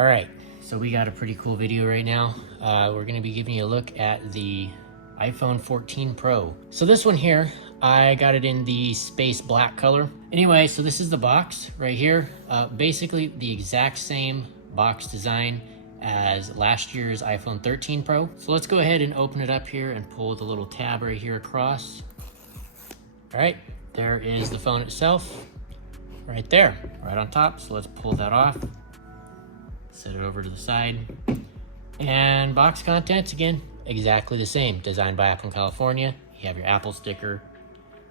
All right, so we got a pretty cool video right now. We're gonna be giving you a look at the iPhone 14 Pro. So this one here, I got it in the space black color. Anyway, so this is the box right here. Basically the exact same box design as last year's iPhone 13 Pro. So let's go ahead and open it up here and pull the little tab right here across. All right, there is the phone itself right there, right on top. So let's pull that off. Set it over to the side. And box contents, again, exactly the same. Designed by Apple in California. You have your Apple sticker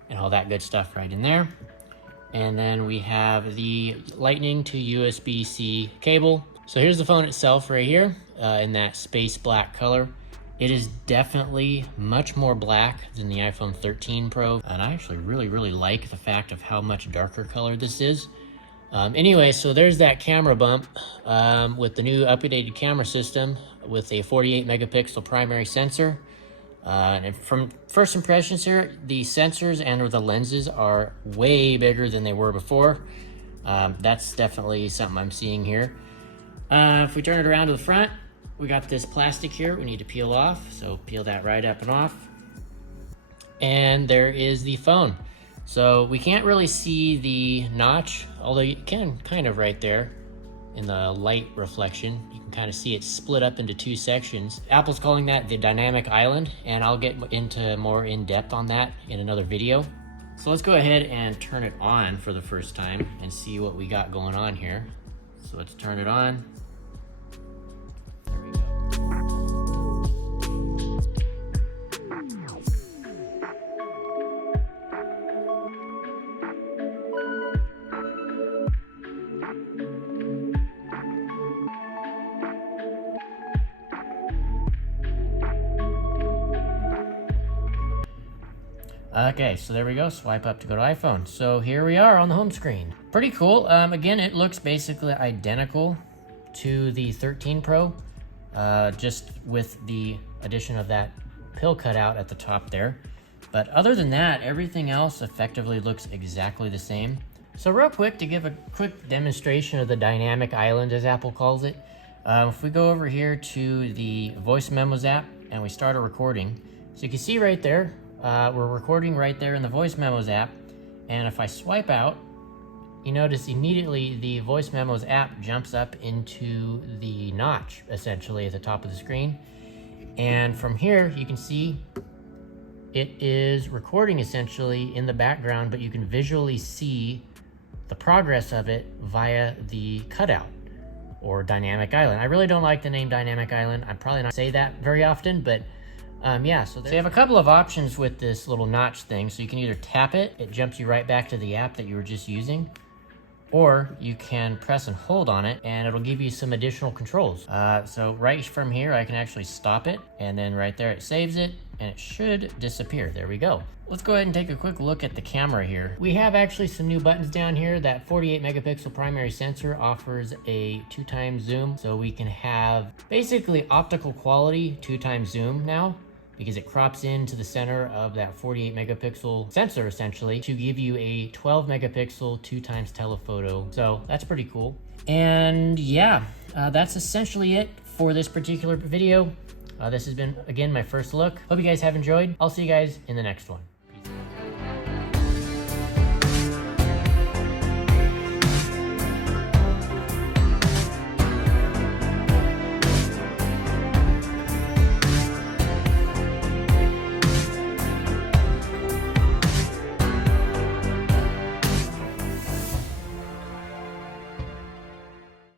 and all that good stuff right in there. And then we have the Lightning to USB-C cable. So here's the phone itself right here in that space black color. It is definitely much more black than the iPhone 13 Pro. And I actually really like the fact of how much darker color this is. Anyway, so there's that camera bump with the new updated camera system with a 48 megapixel primary sensor. And from first impressions here, the sensors and or the lenses are way bigger than they were before. That's definitely something I'm seeing here. If we turn it around to the front, we got this plastic here we need to peel off. So peel that right up and off. And there is the phone. So we can't really see the notch, although you can kind of right there in the light reflection. You can kind of see it split up into two sections. Apple's calling that the dynamic island, and I'll get into more in depth on that in another video. So let's go ahead and turn it on for the first time and see what we got going on here. So let's turn it on. There we go. Okay, so there we go. Swipe up to go to iPhone. So here we are on the home screen. Pretty cool. Again, it looks basically identical to the 13 Pro, just with the addition of that pill cutout at the top there. But other than that, everything else effectively looks exactly the same. So real quick, to give a quick demonstration of the dynamic island, as Apple calls it, if we go over here to the voice memos app and we start a recording, so you can see right there, we're recording right there in the voice memos app. And if I swipe out, you notice immediately the voice memos app jumps up into the notch essentially at the top of the screen. And from here, you can see it is recording essentially in the background, but you can visually see the progress of it via the cutout or dynamic island. I really don't like the name dynamic island. I'm probably not say that very often, but yeah, so you have a couple of options with this little notch thing. So you can either tap it, it jumps you right back to the app that you were just using, or you can press and hold on it and it'll give you some additional controls. So right from here, I can actually stop it, and then right there it saves it and it should disappear. There we go. Let's go ahead and take a quick look at the camera here. We have actually some new buttons down here. That 48 megapixel primary sensor offers a 2x zoom. So we can have basically optical quality 2x zoom now, because it crops into the center of that 48 megapixel sensor essentially to give you a 12 megapixel 2x telephoto. So that's pretty cool. And yeah, that's essentially it for this particular video. This has been, again, my first look. Hope you guys have enjoyed. I'll see you guys in the next one.